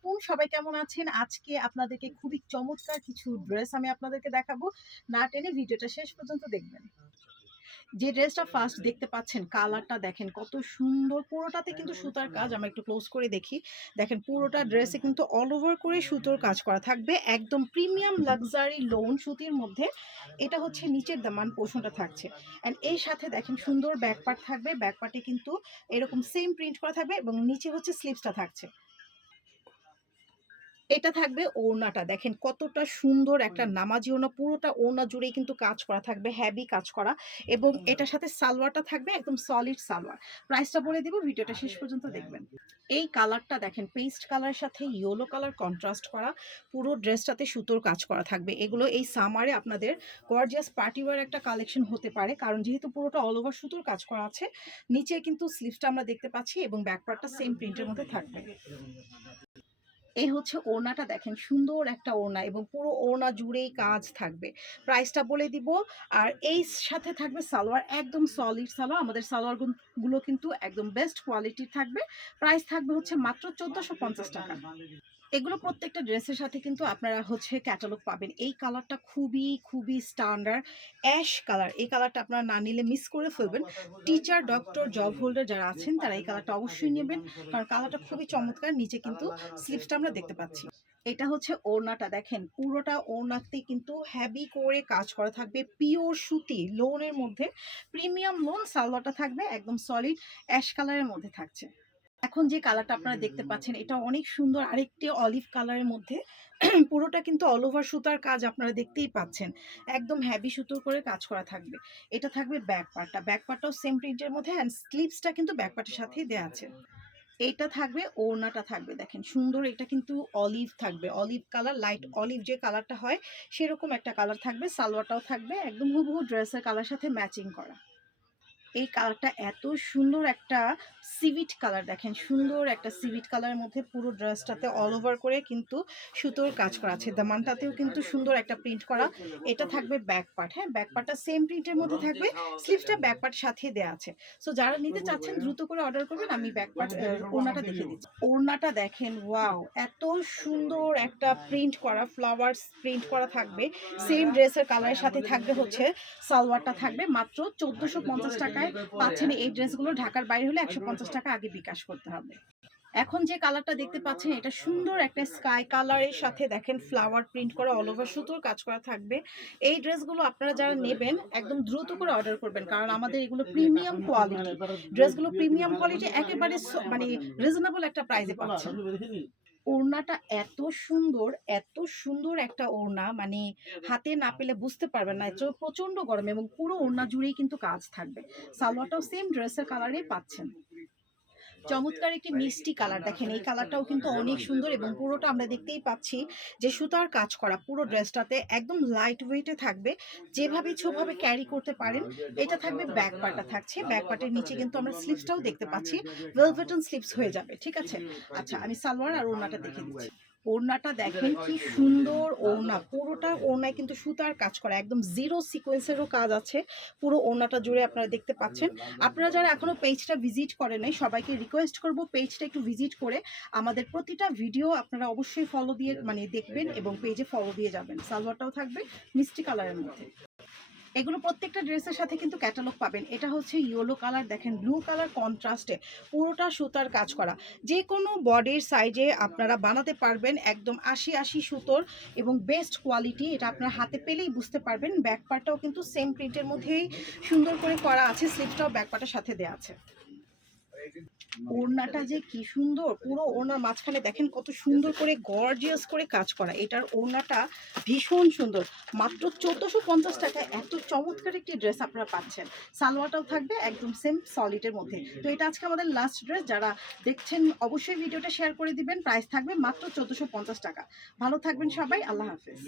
আলাইকুম, সবাই কেমন আছেন? আজকে আপনাদেরকে খুবই চমৎকার কিছু ড্রেস আমি আপনাদেরকে দেখাবো। না টেনে ভিডিওটা শেষ পর্যন্ত দেখবেন। যে ড্রেসটা ফার্স্ট দেখতে পাচ্ছেন, কালারটা দেখেন কত সুন্দর। পুরোটাতে কিন্তু সুতার কাজ। আমরা একটু ক্লোজ করে দেখি। দেখেন পুরোটা ড্রেসে কিন্তু অল ওভার করে সুতোর কাজ করা থাকবে। একদম প্রিমিয়াম লাক্সারি লোন সুতির মধ্যে। এটা হচ্ছে নিচের দামান পোরশনটা থাকছে। অ্যান্ড এর সাথে দেখেন সুন্দর ব্যাক পার্ট থাকবে। ব্যাক পার্টে কিন্তু এরকম সেম প্রিন্ট করা থাকবে এবং নিচে হচ্ছে স্লিভসটা থাকছে। এটা থাকবে ওড়নাটা। দেখেন কতটা সুন্দর একটা নামাজি ওড়না। পুরোটা ওড়না জুড়েই কিন্তু কাজ করা থাকবে, হেভি কাজ করা। এবং এটার সাথে সালোয়ারটা থাকবে একদম সলিড সালোয়ার। প্রাইসটা বলে দিব, ভিডিওটা শেষ পর্যন্ত দেখবেন। এই কালারটা দেখেন পেস্ট কালারের সাথে ইয়েলো কালার কন্ট্রাস্ট করা। পুরো ড্রেসটাতে সুতোর কাজ করা থাকবে। এগুলো এই সামারে আপনাদের গর্জিয়াস পার্টি ওয়্যার একটা কালেকশন হতে পারে, কারণ যেহেতু পুরোটা অল ওভার সুতোর কাজ করা আছে। নিচে কিন্তু স্লিভসটা আমরা দেখতে পাচ্ছি এবং ব্যাক পার্টটা সেম প্রিন্টের মধ্যে থাকবে। এই হচ্ছে ওড়নাটা। দেখেন সুন্দর একটা ওড়না এবং পুরো ওড়না জুড়েই কাজ থাকবে। প্রাইসটা বলে দিব। আর এই সাথে থাকবে সালোয়ার, একদম সলিড সালোয়ার। আমাদের সালোয়ার গুলো কিন্তু একদম বেস্ট কোয়ালিটির থাকবে। প্রাইস থাকবে হচ্ছে মাত্র 1450 টাকা। এগুলো প্রত্যেকটা ড্রেসের সাথে কিন্তু আপনারা হচ্ছে ক্যাটালগ পাবেন। এই কালারটা খুবই খুবই স্ট্যান্ডার্ড অ্যাশ কালার। এই কালারটা আপনারা না নিলে মিস করে ফেলবেন। টিচার, ডক্টর, জব হোল্ডার যারা আছেন তারা এই কালারটা অবশ্যই নেবেন, কারণ কালারটা খুবই চমৎকার। নিচে কিন্তু স্লিভসটা আমরা দেখতে পাচ্ছি। এটা হচ্ছে ওড়নাটা। দেখেন পুরোটা ওড়নাতে কিন্তু হেভি করে কাজ করা থাকবে, পিওর সুতি লোনের মধ্যে। Premium loan. সালোয়ারটা থাকবে একদম সলিড অ্যাশ কালারের মধ্যে থাকছে। এখন যে কালারটা আপনারা দেখতে পাচ্ছেন এটা অনেক সুন্দর, আরেকটি অলিভ কালারের মধ্যে। পুরোটা কিন্তু অল ওভার সুতার কাজ আপনারা দেখতেই পাচ্ছেন। একদম হেভি সুতোর করে কাজ করা থাকবে। এটা থাকবে ব্যাক পার্টটা। ব্যাক পার্টটাও সেম প্রিন্টের মধ্যে, অ্যান্ড স্লিভসটা কিন্তু ব্যাক পার্টের সাথেই দেওয়া আছে। এইটা থাকবে, ওড়নাটা থাকবে দেখেন সুন্দর। এটা কিন্তু অলিভ থাকবে, অলিভ কালার, লাইট অলিভ যে কালারটা হয় সেরকম একটা কালার থাকবে। সালোয়ারটাও থাকবে একদম হুবহু ড্রেসের কালার সাথে ম্যাচিং করা। এই কালারটা এত সুন্দর একটা সিভিট কালার। দেখেন সুন্দর একটা সিভিট কালারের মধ্যে পুরো ড্রেসটাতে অল ওভার করে কিন্তু সুতোর কাজ করা আছে। দামানটাতেও কিন্তু সুন্দর একটা প্রিন্ট করা। এটা থাকবে ব্যাক পার্ট। হ্যাঁ, ব্যাক পার্টটা সেম প্রিন্টের মধ্যে থাকবে। স্লিভসটা ব্যাক পার্ট সাথে দেওয়া আছে। সো যারা নিতে চাচ্ছেন দ্রুত করে অর্ডার করবেন। আমি ব্যাক পার্ট ওড়নাটা দেখে দিচ্ছি। ওড়নাটা দেখেন, ওয়াও, এত সুন্দর একটা প্রিন্ট করা, ফ্লাওয়ার্স প্রিন্ট করা থাকবে। সেম ড্রেসের কালারের সাথে থাকবে হচ্ছে সালোয়ারটা থাকবে। মাত্র 1450 টাকায় পাচ্ছেন এই ড্রেসগুলো। ঢাকার বাইরে হলে 150 টাকা আগে বিকাশ করতে হবে। এখন যে কালারটা দেখতে পাচ্ছেন এটা সুন্দর একটা স্কাই কালারের সাথে দেখেন ফ্লাওয়ার প্রিন্ট করা, অল ওভার সুতোর কাজ করা থাকবে। এই ড্রেসগুলো আপনারা যারা নেবেন একদম দ্রুত করে অর্ডার করবেন, কারণ আমাদের এগুলো প্রিমিয়াম কোয়ালিটি ড্রেসগুলো। প্রিমিয়াম কোয়ালিটি একেবারে মানে রিজনেবল একটা প্রাইসে পাচ্ছেন। ওড়নাটা এত সুন্দর, এত সুন্দর একটা ওড়না, মানে হাতে না পেলে বুঝতে পারবেন না। এত প্রচন্ড গরম এবং পুরো ওড়না জুড়েই কিন্তু কাজ থাকবে। সালোয়ারটাও সেম ড্রেসের কালারেই পাচ্ছেন। চমৎকার একটি মিষ্টি কালার। দেখেন এই কালারটাও কিন্তু অনেক সুন্দর এবং পুরোটা আমরা দেখতেই পাচ্ছি যে সুতার কাজ করা। পুরো ড্রেসটাতে একদম লাইট ওয়েটে থাকবে, যেভাবে ইচ্ছে ওভাবে ক্যারি করতে পারেন। এটা থাকবে ব্যাক পার্টটা থাকছে। ব্যাক পার্টের নিচে কিন্তু আমরা স্লিভসটাও দেখতে পাচ্ছি, ভেলভেটন স্লিভস হয়ে যাবে। ঠিক আছে, আচ্ছা আমি সালোয়ার আর ওড়নাটা দেখে দিচ্ছি। ওড়নাটা দেখেন কি সুন্দর ওড়না। পুরোটা ওড়নায় কিন্তু সুতার কাজ করা, একদম জিরো সিকোয়েন্সেরও কাজ আছে পুরো ওড়নাটা জুড়ে। আপনারা দেখতে পাচ্ছেন। আপনারা যারা এখনো পেজটা ভিজিট করেন নাই, সবাইকে রিকোয়েস্ট করব পেজটা একটু ভিজিট করে আমাদের প্রতিটা ভিডিও আপনারা অবশ্যই ফলো দিয়ে মানে দেখবেন এবং পেজে ফলো দিয়ে যাবেন। সালোয়ারটাও থাকবে মিষ্টি কালারের মধ্যে। এগুলো প্রত্যেকটা ড্রেসের সাথে কিন্তু ক্যাটালগ পাবেন। এটা হচ্ছে ইয়েলো কালার। দেখেন ব্লু কালার কন্ট্রাস্টে পুরোটা সুতার কাজ করা। যে কোনো বডির সাইজে আপনারা বানাতে পারবেন। একদম ৮০ সুতোর এবং বেস্ট কোয়ালিটি। এটা আপনার হাতে পেলেই বুঝতে পারবেন। ব্যাক পার্টটাও কিন্তু সেম প্রিন্টের মধ্যেই সুন্দর করে করা আছে। স্লিভসটাও ব্যাক পার্টের সাথে দেওয়া আছে। ওড়নাটা যে কি সুন্দর, পুরো ওড়নার মাঝখানে দেখেন কত সুন্দর করে গর্জিয়াস করে কাজ করা। এটার ওড়নাটা ভীষণ সুন্দর। মাত্র 1450 টাকায় এত চমৎকার একটি ড্রেস আপনারা পাচ্ছেন। সালোয়ারটাও থাকবে একদম সেম সলিডের মধ্যে। তো এটা আজকে আমাদের লাস্ট ড্রেস। যারা দেখছেন অবশ্যই ভিডিওটা শেয়ার করে দিবেন। প্রাইস থাকবে মাত্র 1450 টাকা। ভালো থাকবেন সবাই, আল্লাহ হাফেজ।